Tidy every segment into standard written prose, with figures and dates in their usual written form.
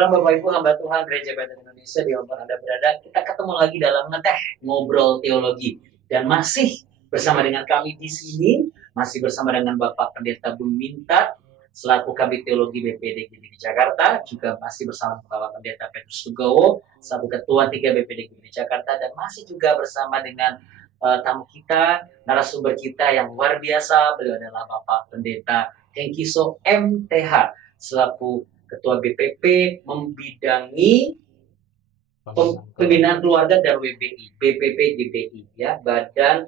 Shalom Bapak Ibu hamba Tuhan Gereja Bethel Indonesia dimanapun Anda berada. Kita ketemu lagi dalam ngeteh ngobrol teologi dan masih bersama dengan kami di sini, masih bersama dengan Bapak Pendeta Bumi Mintat selaku Kabid Teologi BPD GBI Jakarta, juga masih bersama Bapak Pendeta Petrus Tugowo selaku Ketua 3 BPD GBI Jakarta, dan masih juga bersama dengan tamu kita, narasumber kita yang luar biasa. Beliau adalah Bapak Pendeta Hengkiso MTH selaku Ketua BPP membidangi pembinaan keluarga dan WBI, BPP GBI, ya, Badan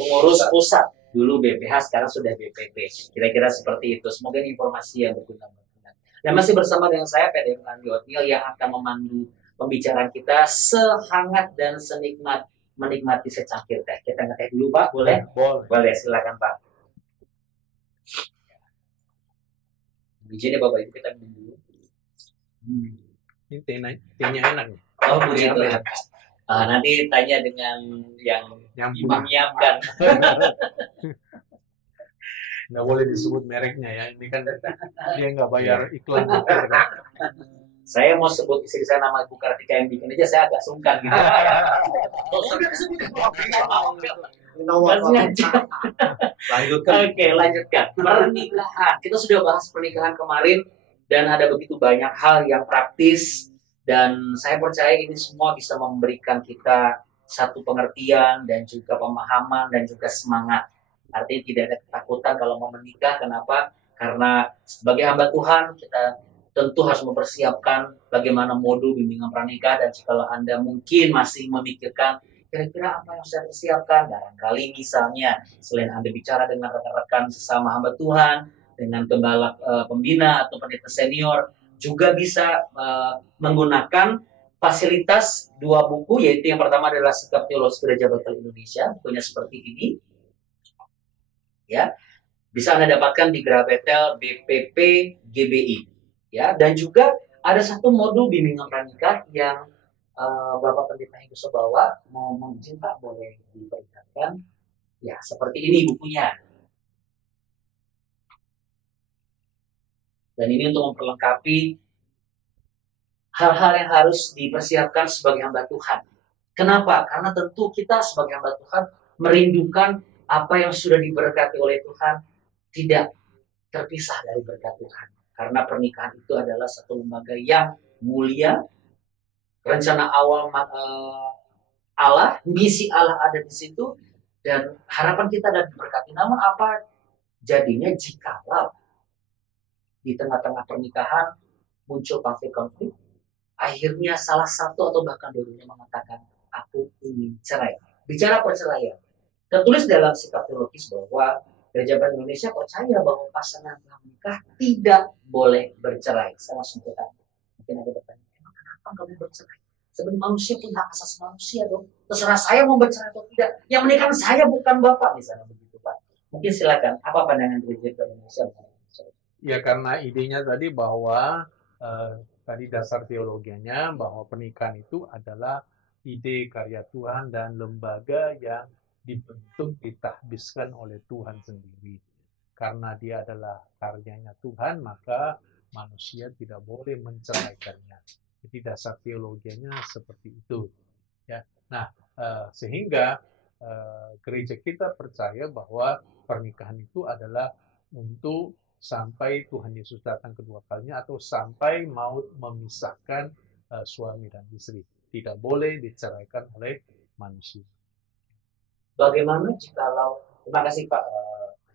Pengurus Pusat. Dulu BPH, sekarang sudah BPP. Kira-kira seperti itu. Semoga ini informasi yang berguna. Dan masih bersama dengan saya, PD Andi Otniel, yang akan memandu pembicaraan kita sehangat dan senikmat menikmati secangkir teh. Kita ngeteh dulu, Pak. Boleh? Boleh, silakan, Pak. Bijinya Bapak Ibu kita minum dulu. Ini tehnya enak. Oh, begitu. Nanti tanya dengan yang menyiapkan. Nggak boleh disebut mereknya ya. Ini kan dia nggak bayar iklan. Saya mau sebut istri saya nama Ibu Kartika yang bikin aja, saya agak sungkan gitu. Sudah disebut. Lanjutkan. Oke, lanjutkan. Pernikahan. Kita sudah bahas pernikahan kemarin dan ada begitu banyak hal yang praktis, dan saya percaya ini semua bisa memberikan kita satu pengertian dan juga pemahaman dan juga semangat. Artinya tidak ada ketakutan kalau mau menikah. Kenapa? Karena sebagai hamba Tuhan kita tentu harus mempersiapkan bagaimana modul bimbingan pranikah, dan jika Anda mungkin masih memikirkan kira-kira apa yang saya persiapkan, barangkali misalnya selain Anda bicara dengan rekan-rekan sesama hamba Tuhan, dengan gembala pembina atau pendeta senior, juga bisa menggunakan fasilitas 2 buku, yaitu yang pertama adalah Sikap Teologi Gereja Bethel Indonesia, bukunya seperti ini, ya, bisa Anda dapatkan di Gereja Bethel BPP GBI, ya, dan juga ada satu modul bimbingan pranikah yang Bapak Pendeta Hengkiso bawa. Mau izin Pak, boleh diperlihatkan? Ya, seperti ini bukunya. Dan ini untuk memperlengkapi hal-hal yang harus dipersiapkan sebagai hamba Tuhan. Kenapa? Karena tentu kita sebagai hamba Tuhan merindukan apa yang sudah diberkati oleh Tuhan tidak terpisah dari berkat Tuhan. Karena pernikahan itu adalah satu lembaga yang mulia. Rencana awal Allah, misi Allah ada di situ, dan harapan kita dan diberkati. Namun apa jadinya jikalau di tengah-tengah pernikahan muncul konflik-konflik, akhirnya salah satu atau bahkan dua-duanya mengatakan aku ingin cerai. Bicara perceraian, tertulis dalam Sikap Teologis bahwa Gereja Bethel Indonesia percaya bahwa pasangan yang menikah tidak boleh bercerai. Saya langsung bertanya, mungkin ada bertanya, emang kenapa kamu bercerai? Sebenarnya manusia punya hak asasi manusia dong. Terserah saya mau bercerai atau tidak. Yang menikah saya bukan Bapak, misalnya begitu Pak. Mungkin silakan, apa pandangan Gereja Bethel Indonesia? Ya, karena idenya tadi bahwa tadi dasar teologianya bahwa pernikahan itu adalah ide karya Tuhan dan lembaga yang dibentuk, ditahbiskan oleh Tuhan sendiri. Karena dia adalah karyanya Tuhan, maka manusia tidak boleh menceraikannya. Jadi dasar teologianya seperti itu. Ya. Nah, sehingga gereja kita percaya bahwa pernikahan itu adalah untuk sampai Tuhan Yesus datang kedua kalinya atau sampai maut memisahkan suami dan istri. Tidak boleh diceraikan oleh manusia. Bagaimana jikalau, terima kasih Pak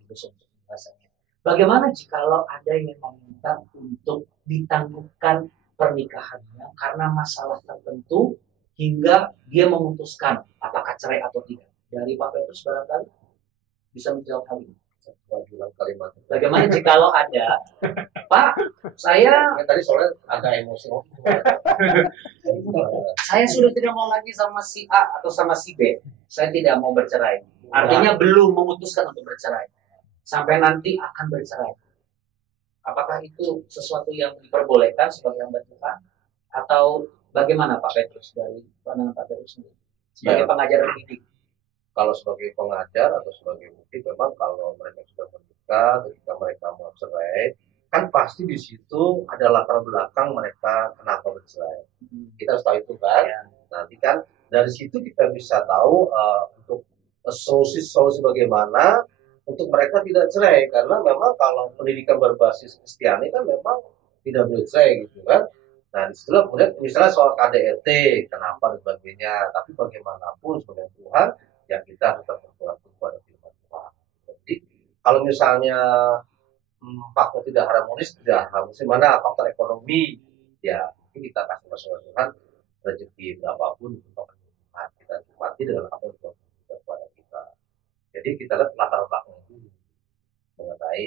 untuk penjelasannya. Bagaimana jikalau ada yang meminta untuk ditangguhkan pernikahannya karena masalah tertentu hingga dia memutuskan apakah cerai atau tidak? Dari Pak Petrus barangkali bisa menjawab hal ini. Bagaimana jikalau ada, Pak, saya tadi soalnya agak emosi. Saya sudah tidak mau lagi sama si A atau sama si B. Saya tidak mau bercerai. Artinya belum memutuskan untuk bercerai. Sampai nanti akan bercerai. Apakah itu sesuatu yang diperbolehkan sebagai hamba Tuhan? Atau bagaimana Pak Petrus, dari pandangan Pak Petrus sendiri? Sebagai pengajar pendidik. Kalau sebagai pengajar atau sebagai bukti, memang kalau mereka sudah menikah, ketika mereka mau cerai, kan pasti di situ ada latar belakang mereka kenapa bercerai. Kita harus tahu itu kan. Ya. Nanti kan dari situ kita bisa tahu untuk solusi bagaimana untuk mereka tidak cerai, karena memang kalau pendidikan berbasis Kristiani kan memang tidak boleh cerai gitu kan. Nah disitulah kemudian misalnya soal KDRT kenapa dan sebagainya, tapi bagaimanapun sebagai Tuhan ya kita harus tetap berpegang pada firman Tuhan. Jadi kalau misalnya faktor tidak harmonis mana faktor ekonomi ya mungkin kita kasih masuk Tuhan rezeki berapapun itu kita nikmati dengan apa yang Tuhan berikan kepada kita. Jadi kita lihat latar belakang dulu mengenai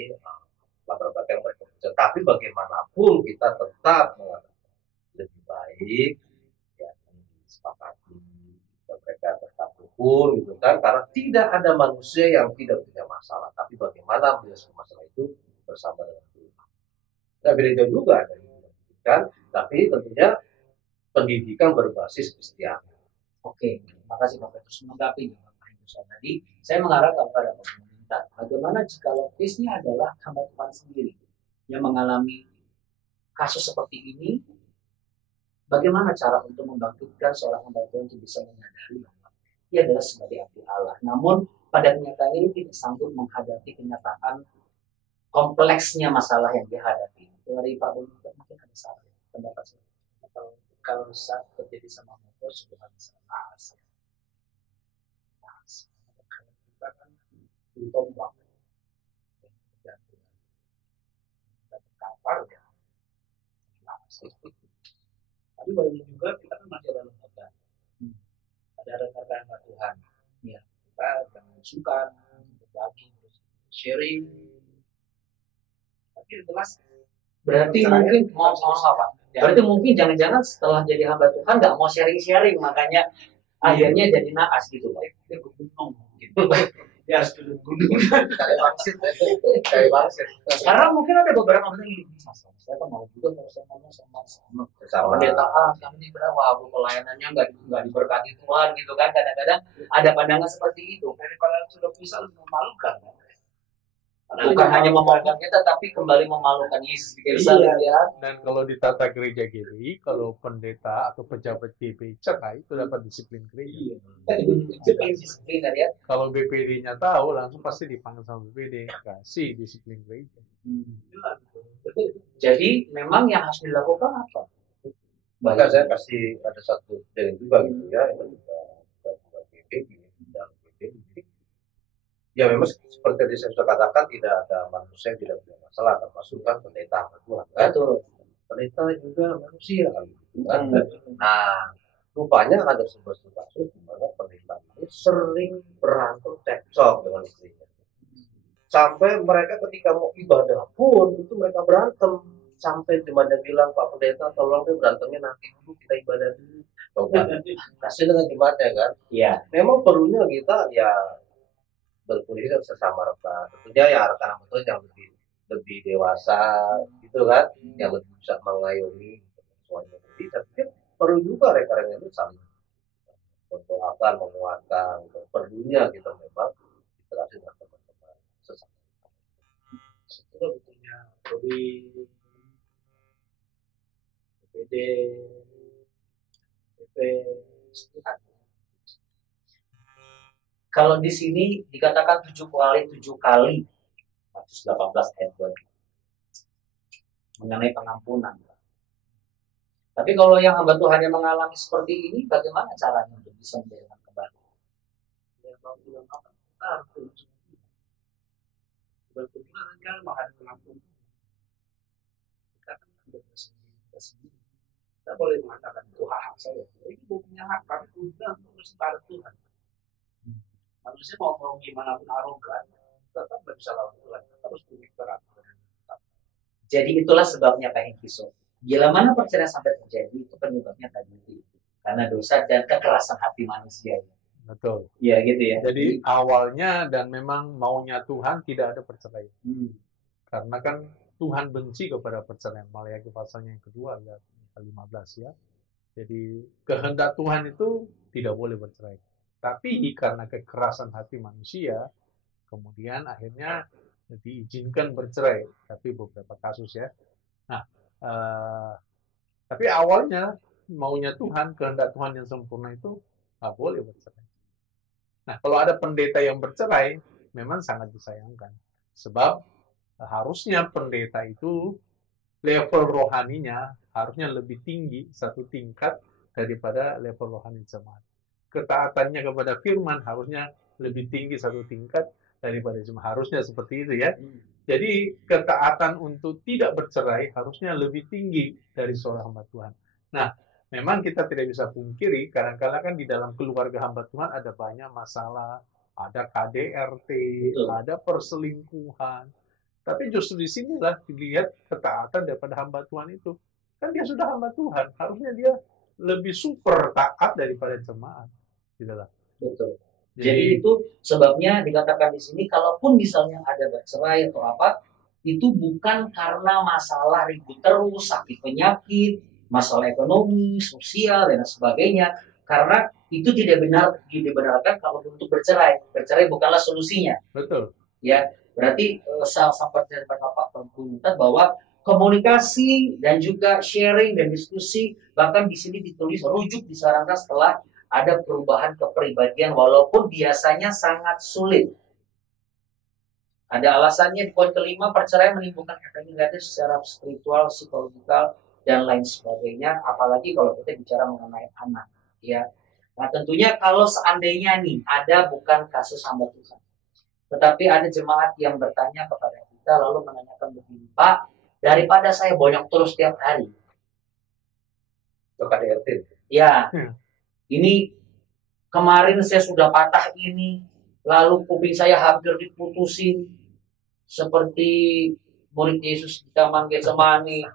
latar belakang mereka. Tapi bagaimanapun kita tetap mengatakan lebih baik ya disepakati dan mereka tetap rukun gitu kan, karena tidak ada manusia yang tidak punya masalah, tapi bagaimana menyelesaikan masalah itu bersama dengan Tuhan. Nah beda juga dari pendidikan, tapi tentunya pendidikan berbasis Kristiani. Oke, terima kasih Pak Petrus menanggapi tadi. Saya mengarah kepada pemerintah. Bagaimana jika ini adalah hamba Tuhan sendiri yang mengalami kasus seperti ini? Bagaimana cara untuk membangkitkan seorang hamba Tuhan untuk bisa menyadari bahwa ia adalah sebagai abdi Allah. Namun pada kenyataannya ini tidak sanggup menghadapi kenyataan kompleksnya masalah yang dihadapi. Dari Pak Boni mungkin ada saran pendapat saya. Kalau saat terjadi sama motor sudah bisa bahas. Kalau kita kan ditombak dan kapal ya. Tapi bagi juga kita kan masih ada lembaga. Ada rekan-rekan Tuhan. Ya, kita mengusulkan, berbagi, sharing. Tapi jelas. Berarti mungkin mau apa? Berarti mungkin jangan-jangan setelah jadi hamba Tuhan nggak mau sharing-sharing, makanya akhirnya jadi naas gitu, Pak. Dia gunung mungkin. Dia harus duduk gunung. Kayak bangsit. Sekarang mungkin ada beberapa orang yang saya kan mau juga kalau saya ngomong sama pendeta kami berapa pelayanannya nggak diberkati Tuhan gitu kan, kadang-kadang ada pandangan seperti itu. Daripada sudah bisa lebih memalukan. Bukan hanya memalukan kita, tapi kembali memalukan Yesus di Yerusalem ya. Dan kalau di tata gereja GBI, kalau pendeta atau pejabat GBI cerai itu dapat disiplin gereja. Disiplin ya. Kalau BPD-nya tahu, langsung pasti dipanggil sama BPD, kasih disiplin gereja. Jadi memang yang harus dilakukan apa? Maka saya kasih ada satu dan juga gitu ya, itu juga BPD dan BPD. Ya memang seperti tadi saya sudah katakan tidak ada manusia yang tidak punya masalah, termasuk kan pendeta Tuhan kan. Pendeta juga manusia kan. Nah rupanya ada sebuah kasus di mana pendeta ini sering berantem cekcok dengan istrinya. Sampai mereka ketika mau ibadah pun itu mereka berantem. Sampai jemaatnya bilang, Pak Pendeta tolong deh berantemnya nanti dulu, kita ibadah dulu. Kasih dengan jemaatnya kan. Iya. Memang perlunya kita ya berpolitik sesama rekan, tentunya ya rekan betul yang lebih dewasa gitu kan, yang lebih bisa mengayomi semuanya. Tapi perlu juga rekan-rekan itu saling mendoakan, menguatkan, perlunya kita memang interaksi dengan teman-teman sesama. Itu betulnya BPD, BP, kalau di sini dikatakan 7 kali Matius 18 ayat 2 mengenai pengampunan. Tapi kalau yang hamba Tuhan yang mengalami seperti ini, bagaimana caranya untuk bisa menjadikan kembali? Ya, kalau bilang apa? Kita harus berkebenaran kan menghadapi pengampunan. Kita kan tidak bersendiri. Kita boleh mengatakan itu hak saya. Ini bukannya hak, tapi kemudian harus pada Tuhan. Manusia mau gimana pun arogan, tetap nggak bisa lawan Tuhan. Kita harus punya peraturan. Jadi itulah sebabnya Pak Hengkiso. Bila mana perceraian sampai terjadi, itu penyebabnya tadi itu. Karena dosa dan kekerasan hati manusia. Betul. Iya gitu ya. Jadi awalnya dan memang maunya Tuhan tidak ada perceraian. Karena kan Tuhan benci kepada perceraian. Maleakhi pasalnya yang kedua ya 15 ya. Jadi kehendak Tuhan itu tidak boleh bercerai. Tapi karena kekerasan hati manusia, kemudian akhirnya diizinkan bercerai, tapi beberapa kasus ya. Nah, tapi awalnya maunya Tuhan, kehendak Tuhan yang sempurna itu nggak boleh bercerai. Nah, kalau ada pendeta yang bercerai, memang sangat disayangkan. Sebab harusnya pendeta itu level rohaninya harusnya lebih tinggi satu tingkat daripada level rohani jemaat. Ketaatannya kepada firman harusnya lebih tinggi satu tingkat daripada jemaat. Harusnya seperti itu ya. Jadi ketaatan untuk tidak bercerai harusnya lebih tinggi dari seorang hamba Tuhan. Nah, memang kita tidak bisa pungkiri, kadang-kadang kan di dalam keluarga hamba Tuhan ada banyak masalah, ada KDRT, ada perselingkuhan. Tapi justru di sinilah dilihat ketaatan daripada hamba Tuhan itu. Kan dia sudah hamba Tuhan, harusnya dia lebih super taat daripada jemaat. Gitu lah. Betul. Jadi itu sebabnya dikatakan di sini, kalaupun misalnya ada bercerai atau apa, itu bukan karena masalah ribut terus, sakit penyakit, masalah ekonomi, sosial, dan sebagainya. Karena itu tidak dibenarkan kalau untuk bercerai. Bercerai bukanlah solusinya. Betul. Ya, berarti seperti Pak Pembunutan bahwa komunikasi dan juga sharing dan diskusi, bahkan di sini ditulis rujuk disarankan setelah ada perubahan kepribadian walaupun biasanya sangat sulit. Ada alasannya di poin kelima, perceraian menimbulkan efek negatif secara spiritual, psikologikal, dan lain sebagainya. Apalagi kalau kita bicara mengenai anak, ya. Nah tentunya kalau seandainya nih ada bukan kasus hamba Tuhan, tetapi ada jemaat yang bertanya kepada kita lalu menanyakan begini, Pak, daripada saya bonyok terus tiap hari, Ke KDRT. ya. Ini kemarin saya sudah patah ini, lalu kuping saya hampir diputusin, seperti murid Yesus di Taman Getsemani.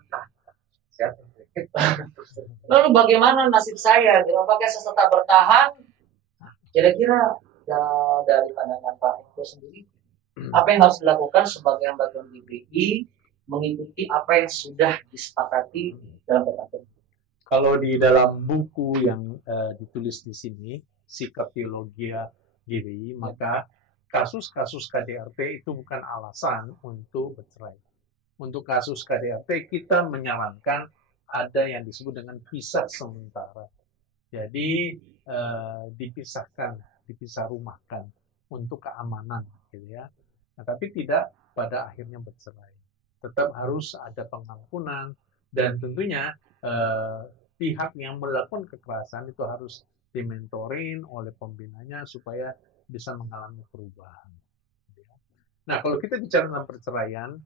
Lalu bagaimana nasib saya? Apakah saya tetap bertahan? Kira-kira dari pandangan Pak Eko sendiri, apa yang harus dilakukan sebagai hamba Tuhan GBI mengikuti apa yang sudah disepakati dalam peraturan? Kalau di dalam buku yang ditulis di sini, Sikap Teologia GBI, maka kasus-kasus KDRT itu bukan alasan untuk bercerai. Untuk kasus KDRT, kita menyarankan ada yang disebut dengan pisah sementara. Jadi, dipisah rumahkan untuk keamanan, gitu ya. Nah, tapi tidak pada akhirnya bercerai. Tetap harus ada pengampunan, dan tentunya pihak yang melakukan kekerasan itu harus dimentorin oleh pembinanya supaya bisa mengalami perubahan. Nah, kalau kita bicara tentang perceraian,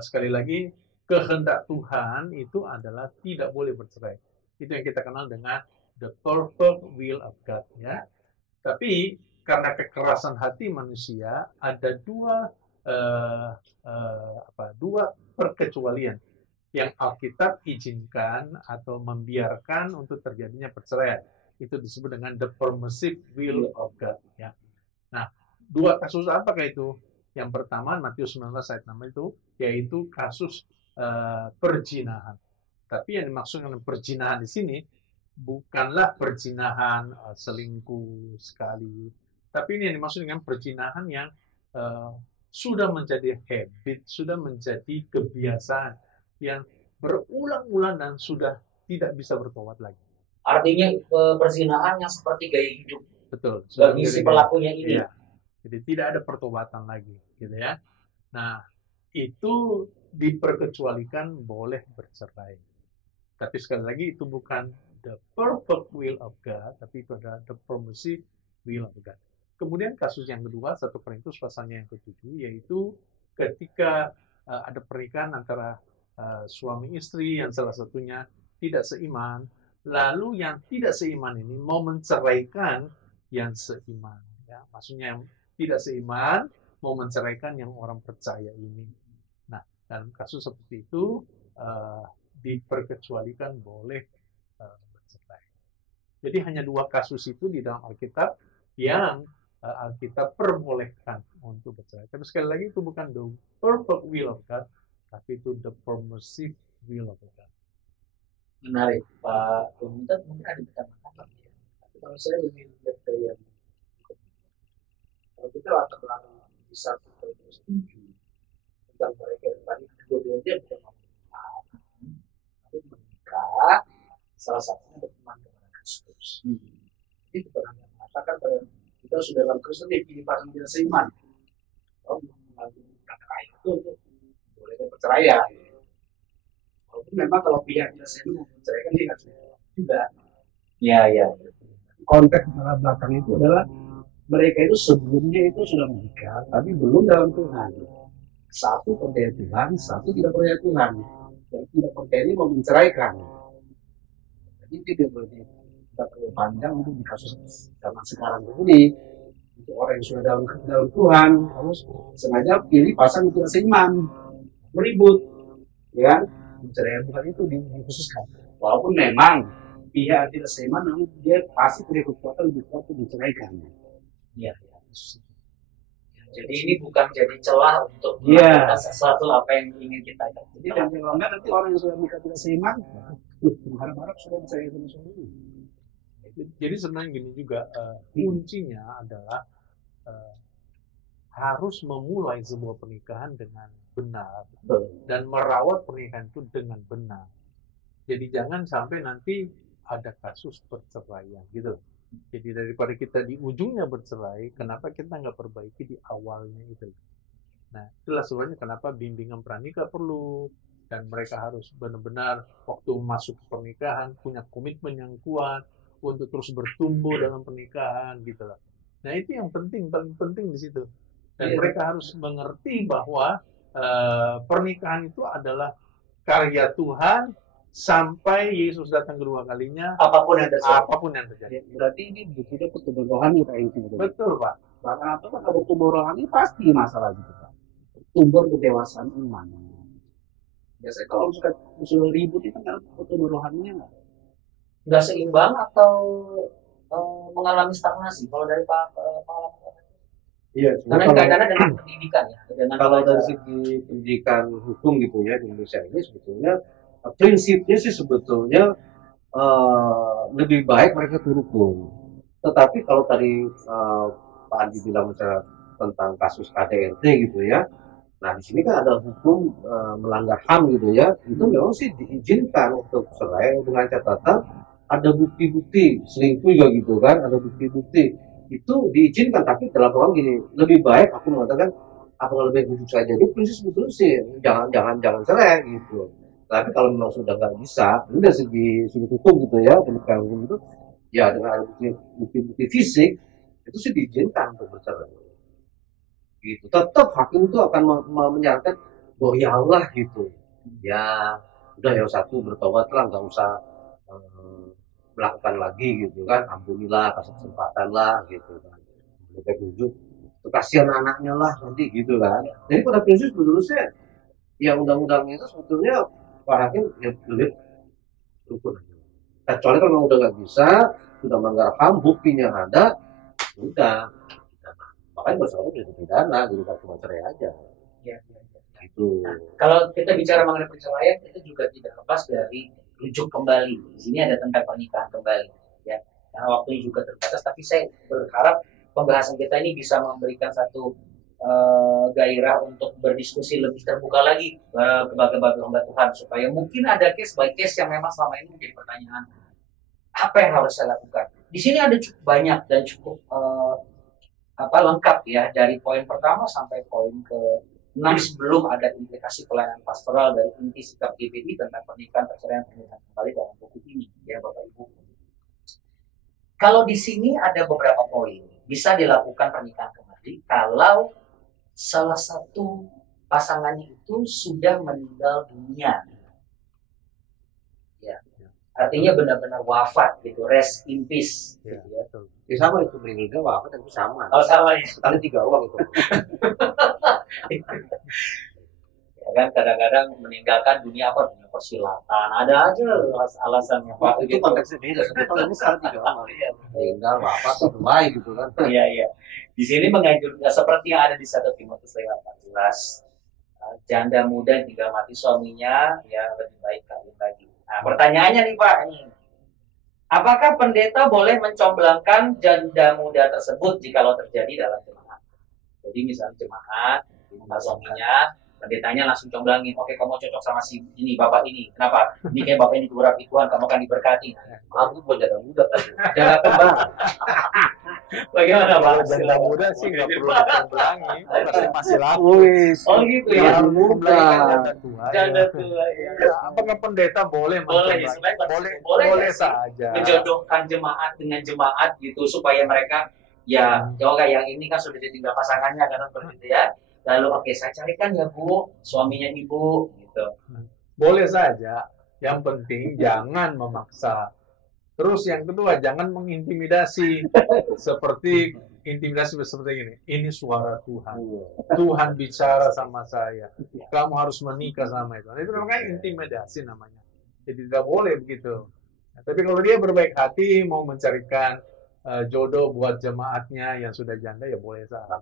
sekali lagi, kehendak Tuhan itu adalah tidak boleh bercerai. Itu yang kita kenal dengan the perfect will of God. Ya. Tapi karena kekerasan hati manusia, ada dua perkecualian yang Alkitab izinkan atau membiarkan untuk terjadinya perceraian. Itu disebut dengan the permissive will of God. Ya. Nah, dua kasus apakah itu? Yang pertama, Matius 19 ayat 6 itu, yaitu kasus perzinahan. Tapi yang dimaksud dengan perzinahan di sini, bukanlah perzinahan selingkuh sekali. Tapi ini yang dimaksud dengan perzinahan yang sudah menjadi habit, sudah menjadi kebiasaan, yang berulang-ulang dan sudah tidak bisa bertobat lagi. Artinya perzinahan yang seperti gaya hidup. Betul. Bagi si pelakunya ini. Ya. Jadi tidak ada pertobatan lagi, gitu ya. Nah, itu diperkecualikan boleh bercerai. Tapi sekali lagi itu bukan the perfect will of God, tapi itu adalah the permissive will of God. Kemudian kasus yang kedua, 1 Korintus pasalnya yang ke-7, yaitu ketika ada pernikahan antara suami istri yang salah satunya tidak seiman, lalu yang tidak seiman ini mau menceraikan yang seiman. Ya, maksudnya yang tidak seiman mau menceraikan yang orang percaya ini. Nah, dalam kasus seperti itu diperkecualikan boleh bercerai. Jadi hanya dua kasus itu di dalam Alkitab yang Alkitab perbolehkan untuk bercerai. Tapi sekali lagi itu bukan the perfect will of God, tapi itu the permissive will of God. Menarik, Pak Pembunutan mungkin ada ditambahkan. Tapi kalau saya lebih lihat dari yang kalau kita latar belakang besar kita itu setuju, bukan mereka yang tadi dua-duanya bukan menikah, tapi menikah salah satunya berteman kepada Kristus. Itu pernah mengatakan bahwa kita sudah dalam Kristus dipilih pasangan tidak seiman. Kalau mengambil kata itu untuk boleh perceraian. Walaupun memang kalau pihak tidak seiman menceraikan dia juga. Ya. Konteks belakang itu adalah mereka itu sebelumnya itu sudah menikah, tapi belum dalam Tuhan. Satu percaya Tuhan, satu tidak percaya Tuhan. Dan tidak percaya ini mau menceraikan. Jadi tidak boleh kita perlu panjang untuk di kasus zaman sekarang ini. Untuk orang yang sudah dalam Tuhan, harus sengaja pilih pasangan yang tidak seiman, meribut, ya. Menceraikan Tuhan itu dikhususkan. Walaupun memang pihak tidak seiman, namun dia pasti punya kekuatan lebih kuat untuk menceraikan. Ya. Jadi ini bukan jadi celah untuk melakukan sesuatu apa yang ingin kita lakukan. Jadi kalau enggak nanti orang yang sudah menikah tidak seiman, harap-harap sudah menceraikan sendiri. Jadi sebenarnya gini juga, kuncinya adalah harus memulai sebuah pernikahan dengan benar dan merawat pernikahan itu dengan benar. Jadi jangan sampai nanti ada kasus perceraian gitu. Jadi daripada kita di ujungnya bercerai, kenapa kita nggak perbaiki di awalnya itu? Nah, itulah sebabnya kenapa bimbingan pranikah perlu, dan mereka harus benar-benar waktu masuk pernikahan punya komitmen yang kuat untuk terus bertumbuh dalam pernikahan gitu lah. Nah, itu yang penting, paling penting di situ. Dan mereka harus mengerti bahwa pernikahan itu adalah karya Tuhan sampai Yesus datang kedua kalinya, apapun yang terjadi. Berarti ini butuhnya pertumbuhan rohani Pak yang itu. Betul Pak. Karena apa? Kalau pertumbuhan rohani pasti masalah gitu Pak. Tumbuh kedewasaan iman. Biasanya kalau sudah ribut itu kan pertumbuhan rohaninya nggak seimbang atau mengalami stagnasi kalau dari pengalaman. Iya, karena dengan pendidikan ya. Kalau dari segi pendidikan hukum gitu ya di Indonesia ini sebetulnya prinsipnya sih sebetulnya lebih baik mereka turun. Tetapi kalau tadi Pak Andi bilang misalnya tentang kasus KDRT gitu ya, nah di sini kan ada hukum melanggar HAM gitu ya, itu memang sih diizinkan untuk cerai dengan catatan ada bukti-bukti selingkuh juga gitu kan, ada bukti-bukti itu diizinkan, tapi dalam ruang gini lebih baik aku mengatakan apa lebih bujuk saja. Jadi prinsip sebetulnya sih jangan cerai gitu. Tapi kalau memang sudah nggak bisa, ini dari segi hukum gitu ya, pendidikan hukum itu, ya dengan bukti fisik, itu sih diizinkan untuk bercerai. Gitu. Tetap hakim itu akan menyarankan, oh ya Allah gitu, ya udah ya satu bertobat lah, nggak usah melakukan lagi gitu kan, ampunilah, kasih kesempatan lah gitu kan, lebih tujuh, kasihan anaknya lah nanti gitu kan. Jadi pada prinsip sebetulnya, ya undang-undang itu sebetulnya Pak Hakim ya lebih rukun aja. Kecuali kalau udah nggak bisa, sudah melanggar HAM, buktinya ada, udah. Makanya bersama bisa pidana, jadi cuma cerai aja. Ya. Itu. Nah, kalau kita bicara mengenai perceraian, kita juga tidak lepas dari rujuk kembali. Di sini ada tentang pernikahan kembali. Ya, karena waktunya juga terbatas, tapi saya berharap pembahasan kita ini bisa memberikan satu gairah untuk berdiskusi lebih terbuka lagi kepada hamba Tuhan, supaya mungkin ada case by case yang memang selama ini menjadi pertanyaan, apa yang harus saya lakukan. Di sini ada cukup banyak dan cukup lengkap ya, dari poin pertama sampai poin ke-6 sebelum ada implikasi pelayanan pastoral dari inti sikap GBI tentang pernikahan, perceraian, pernikahan kembali dalam buku ini ya Bapak Ibu. Kalau di sini ada beberapa poin bisa dilakukan pernikahan kembali kalau salah satu pasangannya itu sudah meninggal dunia. Ya. Artinya benar-benar wafat gitu, rest in peace. Ya, gitu ya. Ya sama itu meninggal wafat itu sama. Oh sama ya. Sekali 3 uang itu. Ya kan kadang-kadang meninggalkan dunia apa, dunia persilatan, ada aja alasannya Pak. Itu konteksnya beda. Kalau ini sekali 3 uang. Meninggal wafat itu baik gitu kan. Iya. Di sini menganjurkan seperti yang ada di 1 Timotius 5:14. Janda muda yang tinggal mati suaminya, ya lebih baik kawin lagi. Nah, pertanyaannya nih Pak, apakah pendeta boleh mencomblangkan janda muda tersebut jikalau terjadi dalam jemaat? Jadi misalnya jemaat, suaminya Pendetanya langsung comblangin, oke kamu cocok sama si ini bapak ini, kenapa? Ini kayak bapak ini diurapi Tuhan, kamu akan diberkati. Aku penjaga muda tadi. Jaga kembang. Bagaimana Pak? Jaga muda sih nggak perlu dicombelangi, pasti masih laku. Oh gitu ya. Yang muda. Jaga tua. Ya, apakah pendeta boleh Boleh, boleh saja. menjodohkan jemaat dengan jemaat gitu supaya mereka ya yoga yang ini kan sudah ditinggal pasangannya kan seperti itu ya. Lalu oke saya carikan ya Bu, suaminya Ibu gitu. Boleh saja, yang penting jangan memaksa. Terus yang kedua, jangan mengintimidasi. Seperti intimidasi seperti ini. Ini suara Tuhan. Tuhan bicara sama saya. Kamu harus menikah sama itu. Itu namanya intimidasi namanya. Jadi tidak boleh begitu. Nah, tapi kalau dia berbaik hati mau mencarikan jodoh buat jemaatnya yang sudah janda, ya boleh saja.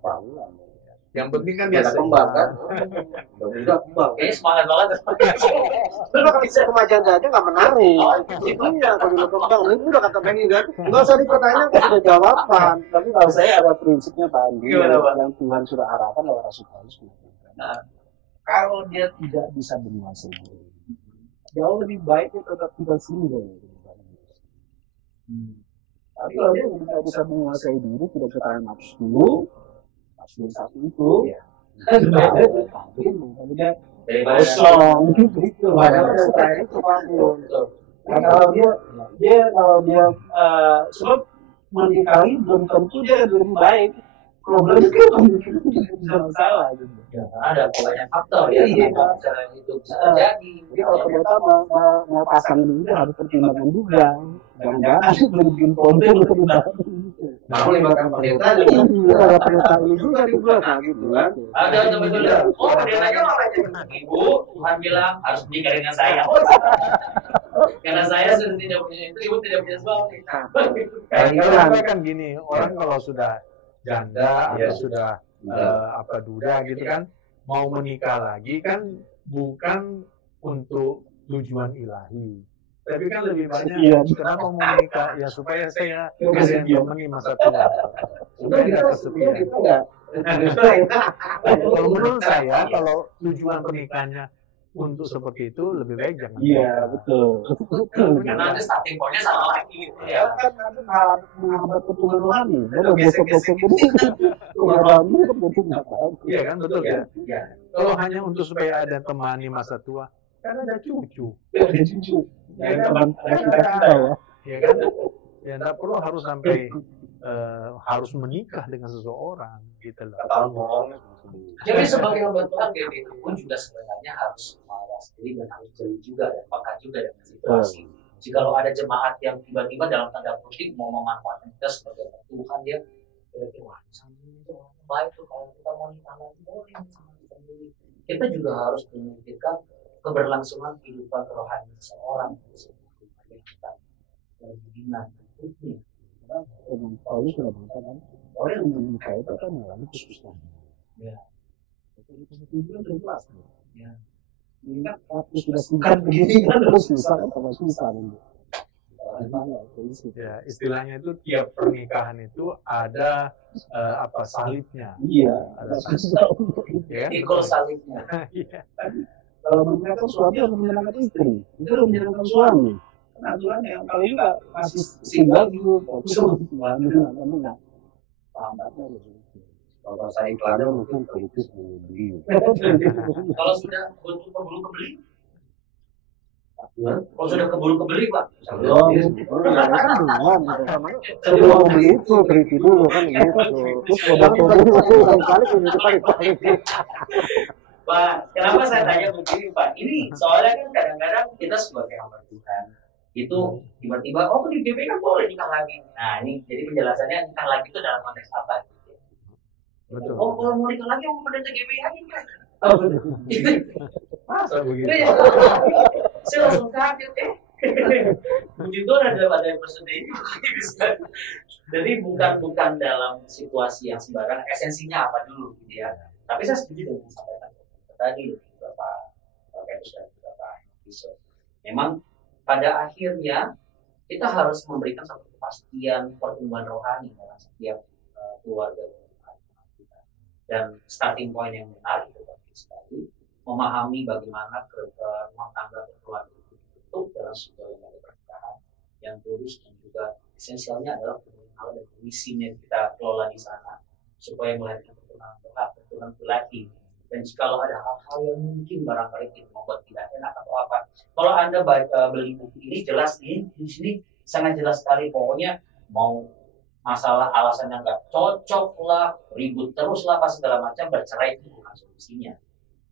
Yang penting kan dia kembang kan. Udah kembang. Semangat banget. Kalau bisa kemajuan aja nggak menarik. Iya, kalau udah kembang, ini udah kata Benny kan. Nggak usah dipertanyaan, sudah jawaban. Tapi kalau saya ada prinsipnya Pak Andi, Gimana, Pak? yang Tuhan sudah arahkan lewat Rasul Paulus. Nah. Kalau dia tidak bisa menguasai diri, jauh lebih baik dia tetap tinggal single. Tapi kalau dia tidak bisa menguasai diri, tidak bisa tahan nafsu, nafsu satu itu, dia Daripada kosong gitu. Padahal saya itu bangun. Nah, kalau dia sebab menikahi belum tentu dia lebih baik. Problemnya kan bisa masalah gitu. ya, ada banyak faktor ya Iya. cara itu bisa terjadi. Jadi kalau pendeta mau pasang dulu dia harus pertimbangkan juga. Jangan-jangan belum bikin problem lebih baik. Mau melibatkan pendeta Kalau pendeta ini juga kayak gitu kan. Ada betul. Oh, pendetanya apa? Ibu, Tuhan bilang harus menikah dengan saya. Karena saya sudah tidak punya itu, ibu tidak punya suami. Karena kan gini, orang kalau sudah janda atau sudah duda gitu kan, mau menikah lagi kan bukan untuk tujuan ilahi. Tapi kan lebih banyak kenapa mau menikah ya supaya saya kalian temani masa tua. Supaya nggak kesepian. Kalau menurut saya kalau tujuan pernikahannya untuk seperti itu lebih baik jangan. Iya, betul. Karena ada starting point-nya sama lagi. Ya kan nanti menghambat pertumbuhan rohani. Kalau besok-besok ini rohani kan betul nggak tahu. Iya kan betul ya. Ya. Kalau hanya untuk supaya ada temani masa tua, kan ada cucu. Ada cucu. Ya kan? Teman kita ya. Ya kan? Ya nggak perlu harus sampai harus menikah dengan seseorang gitu loh. Jadi sebagai hamba Tuhan itu pun juga sebenarnya harus mawas diri dan harus jeli juga dan peka juga dengan situasi. Jika kalau ada jemaat yang tiba-tiba dalam tanda kutip mau memanfaatkan kita sebagai hamba Tuhan, dia kira-kira wah ini itu orang baik tuh kalau kita mau nikah lagi boleh sama kita dulu. Kita juga harus memikirkan keberlangsungan kehidupan rohani seseorang yang kita bina berikutnya. Paulus sudah mengatakan orang yang menikah itu kan mengalami kesusahan. Ya. Itu sudah jelas. Ya. Ingat waktu sudah singkat begini kan terus susah apa susah ini. Ya, istilahnya itu tiap pernikahan itu ada salibnya. Iya. Ada susah. Ya. Ikut salibnya. Iya. Kalau menyenangkan suami harus menyenangkan istri, itu harus menyenangkan suami. Karena aturan yang kalau juga masih single gitu, suami menyenangkan pahamnya gitu. Kalau saya iklannya mungkin kritis beli. Kalau sudah keburu kebeli, kalau sudah keburu kebeli Pak. Sebelum beli itu beli dulu kan gitu. Terus produk kali. Pak, kenapa saya tanya begini Pak? Ini soalnya kan kadang-kadang kita sebagai hamba Tuhan itu tiba-tiba di GP kan boleh nikah lagi. Nah ini jadi penjelasannya nikah lagi itu dalam konteks apa? Betul. Kalau mau nikah lagi mau pendeta GP aja kan? Masa begitu? Saya langsung kaget puji Tuhan ada yang bersedih. Jadi bukan dalam situasi yang sembarangan. Esensinya apa dulu gitu ya? Tapi saya setuju dengan sampaikan tadi beberapa episode. Memang pada akhirnya kita harus memberikan satu kepastian pertumbuhan rohani dalam setiap keluarga kita. Dan starting point yang menarik itu penting sekali memahami bagaimana rumah tangga berkeluarga itu dibentuk dalam sebuah lembaga pernikahan yang tulus, dan juga esensialnya adalah hal dan misinya kita kelola di sana supaya melahirkan keturunan laki. Dan jika ada hal-hal yang mungkin barangkali itu membuat tidak enak atau apa, kalau Anda beli buku ini jelas di sini sangat jelas sekali, pokoknya mau masalah alasan yang nggak cocok lah, ribut terus lah, apa segala macam, bercerai itu bukan solusinya.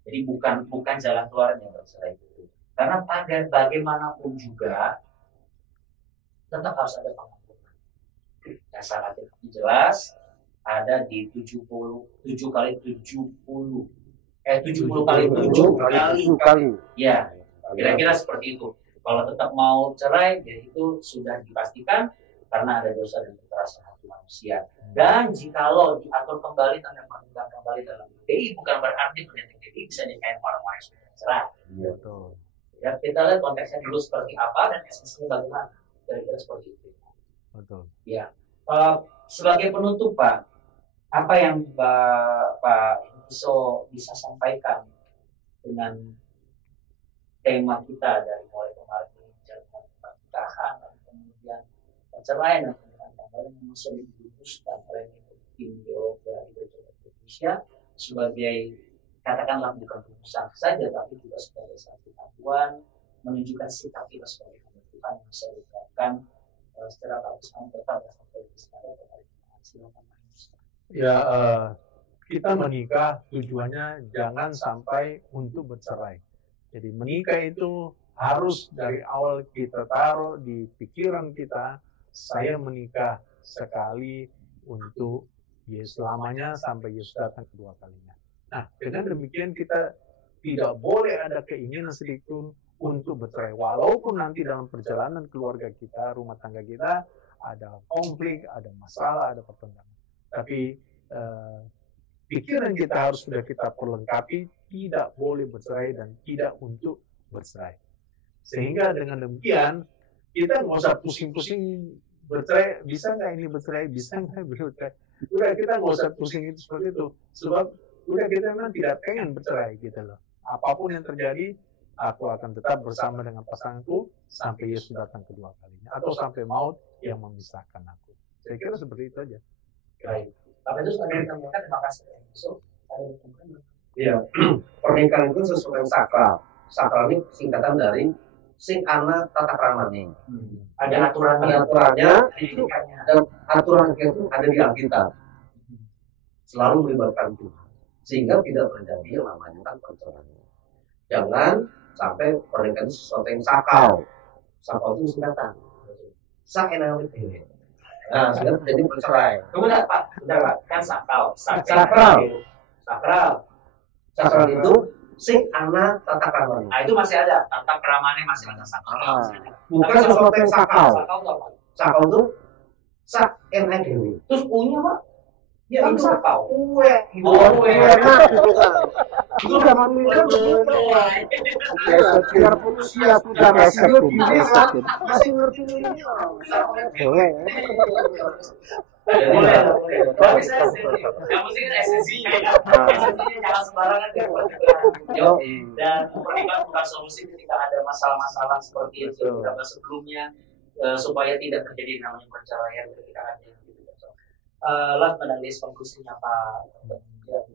Jadi bukan jalan keluarnya bercerai itu. Karena pada bagaimanapun juga tetap harus ada pengampunan. Dasar hati jelas ada di 70 kali 70 kali 7 kali. Ya, kira-kira seperti itu. Kalau tetap mau cerai, ya itu sudah dipastikan karena ada dosa dan kekerasan hati manusia. Dan jikalau diatur kembali tanda pernikahan kembali dalam DI, bukan berarti pendidikan DI bisa nikahin orang-orang yang sudah cerai. Iya, betul. Ya, kita lihat konteksnya dulu seperti apa dan esensinya bagaimana. Kira-kira seperti itu. Betul. Ya, sebagai penutup Pak, apa yang Pak Iso bisa sampaikan dengan tema kita dari mulai kemarin menjalankan pernikahan, dan kemudian perceraian, dan kemudian yang sudah diputuskan oleh tim geologi Indonesia sebagai, katakanlah bukan rumusan saja, tapi juga sebagai satu panduan menunjukkan sikap kita sebagai Tuhan yang bisa diterapkan secara bersama tetap sampai di sana. Ya, kita menikah tujuannya jangan sampai untuk bercerai. Jadi menikah itu harus dari awal kita taruh di pikiran kita, saya menikah sekali untuk Yesus selamanya sampai Yesus datang kedua kalinya. Nah, dengan demikian kita tidak boleh ada keinginan sedikit untuk bercerai. Walaupun nanti dalam perjalanan keluarga kita, rumah tangga kita, ada konflik, ada masalah, ada pertentangan. Tapi pikiran kita harus sudah kita perlengkapi, tidak boleh bercerai dan tidak untuk bercerai. Sehingga dengan demikian, kita nggak usah pusing-pusing bercerai, bisa nggak ini bercerai, bisa nggak bercerai. Udah kita nggak usah pusing itu seperti itu. Sebab udah kita memang tidak pengen bercerai gitu loh. Apapun yang terjadi, aku akan tetap bersama dengan pasanganku sampai Yesus datang kedua kalinya. Atau sampai maut yang memisahkan aku. Saya kira seperti itu aja. Baik. Tapi itu sudah ditambahkan, terima kasih. So, Iya, pernikahan itu sesuatu yang sakral. Sakral ini singkatan dari sing ana tata kramane. Ada aturannya, dan aturan itu ada di Alkitab. Selalu melibatkan Tuhan, sehingga tidak terjadi yang namanya kan perceraian. Jangan sampai pernikahan itu sesuatu yang sakral. Sakral itu singkatan. Sakral itu. Nah, sudah terjadi perceraian. Kemudian Pak, kan sakral. Sakral itu sing ana tata kramane. Nah, itu masih ada, tata kramane masih ada sakral. Bukan sesuatu yang sakral. Sakral itu apa? Sakral itu sak enak dewi. Terus punya Pak? Ya itu sakral. Kue. Itu udah menikah biarpun usia sudah masih gini kan, masih ngerti ini. Boleh. Boleh. Tapi saya setuju. Yang penting kan esensinya. Esensinya jangan sembarangan ya. Dan pernikahan bukan solusi ketika ada masalah-masalah seperti itu kita bahas sebelumnya, supaya tidak terjadi namanya perceraian ketika ada yang gitu. Last but not least, konklusinya Pak.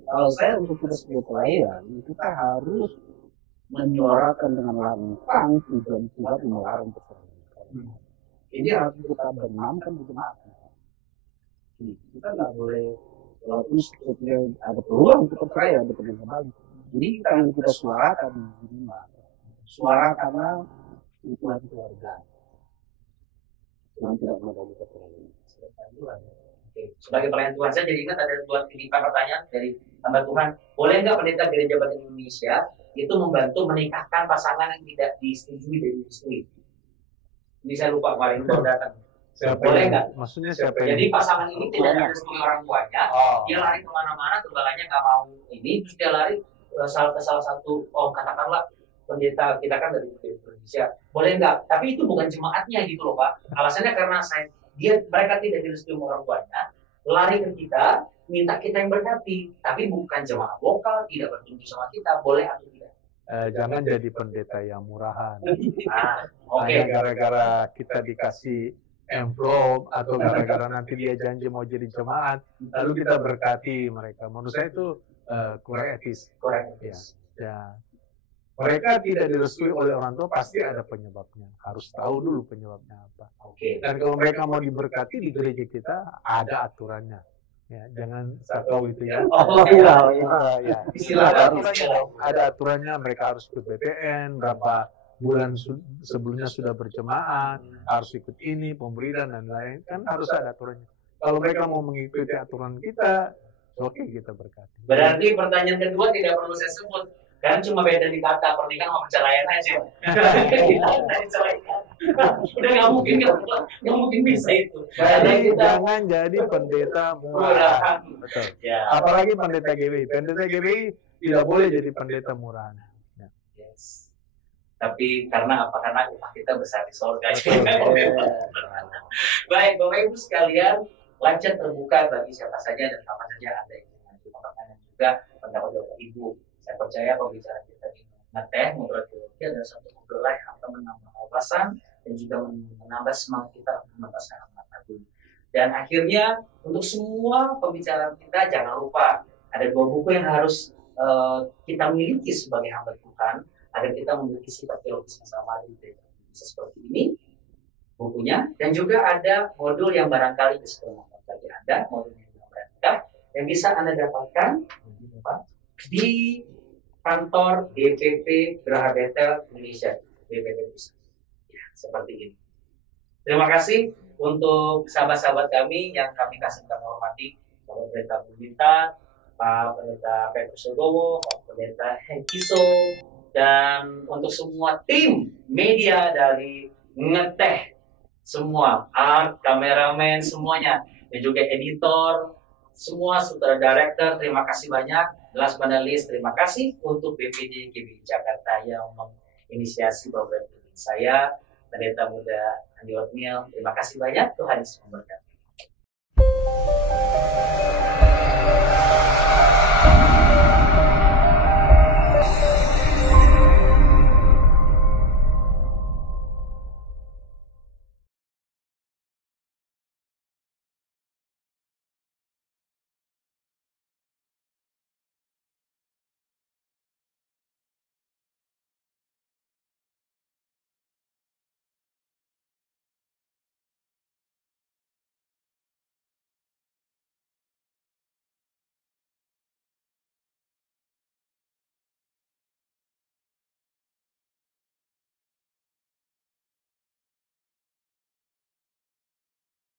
Kalau saya untuk perceraian, kita harus menyuarakan dengan lantang tujuan Tuhan melarang perceraian. Ini harus kita benamkan di benak. Kita nggak boleh, walaupun sebetulnya ada peluang untuk percaya, ada peluang kembali. Jadi kita yang kita suarakan di rumah, suarakanlah Tuhan keluarga. Tuhan tidak mau perceraian. Sebagai pelayan Tuhan, saya jadi ingat ada dua titipan pertanyaan dari hamba Tuhan. Boleh nggak pendeta Gereja Baptis Indonesia itu membantu menikahkan pasangan yang tidak disetujui dari istri? Ini saya lupa kemarin baru datang. Boleh nggak? Maksudnya siapa? Jadi pasangan ini tidak direstui orang tuanya, dia lari kemana-mana, tebalanya nggak mau ini, terus dia lari ke salah satu, katakanlah pendeta kita kan dari Indonesia. Boleh nggak? Tapi itu bukan jemaatnya gitu loh Pak. Alasannya karena mereka tidak direstui orang tuanya, lari ke kita, minta kita yang berkati, tapi bukan jemaat lokal, tidak bertumbuh sama kita, boleh atau tidak? Jangan jadi pendeta yang murahan. Oke. Hanya gara-gara kita dikasih envelope atau gara-gara nanti dia janji mau jadi jemaat, lalu kita berkati mereka. Menurut saya itu kurang etis. Kurang Ya, ya. Mereka tidak direstui oleh orang tua, pasti ada penyebabnya. Harus tahu dulu penyebabnya apa. Oke. Dan kalau mereka mau diberkati di gereja kita, ada aturannya. Ya, jangan sakau itu ya. Oh Iya, iya. iya. Ada aturannya, mereka harus ikut BPN, berapa bulan sebelumnya sudah berjemaat, harus ikut ini, pemberian dan lain, kan harus ada aturannya. Kalau mereka mau mengikuti aturan kita, oke, kita berkati. Berarti pertanyaan kedua tidak perlu saya sebut, kan cuma beda di kata pernikahan sama perceraian aja. Udah nggak mungkin bisa itu. Jadi jangan jadi pendeta murahan. Betul. Ya. Apalagi pendeta GBI. Pendeta GBI tidak boleh jadi pendeta murahan. Ya. Yes. Tapi karena apa? Karena upah kita besar di surga. Baik, Bapak Ibu sekalian, live chat terbuka bagi siapa saja dan kapan saja Anda ingin mengajukan pertanyaan juga pendapat Bapak Ibu. Saya percaya pembicaraan kita di Ngeteh Ngobrol Teologi adalah satu ngobrol yang akan menambah wawasan dan juga menambah semangat kita untuk menuntaskan amanat agung. Dan akhirnya untuk semua pembicaraan kita jangan lupa ada 2 buku yang harus kita miliki sebagai hamba Tuhan agar kita memiliki sifat teologis yang sama di gereja bisa seperti ini bukunya, dan juga ada modul yang barangkali bermanfaat bagi Anda, modul yang bisa Anda dapatkan di kantor DPP Geraha Betel Indonesia, DPP Pusat. Ya, seperti ini. Terima kasih untuk sahabat-sahabat kami yang kami hormati, Bapak Pendeta Bumintan, Pak Pendeta Petrus Sogowo, Pak Pendeta Hengkiso, dan untuk semua tim media dari Ngeteh, semua art, kameramen, semuanya, dan juga editor, semua sutradara, director, terima kasih banyak. Last but not least, terima kasih untuk BPD GBI Jakarta yang menginisiasi program ini. Saya, Pendeta Muda Andi Otniel, terima kasih banyak. Tuhan Yesus memberkati.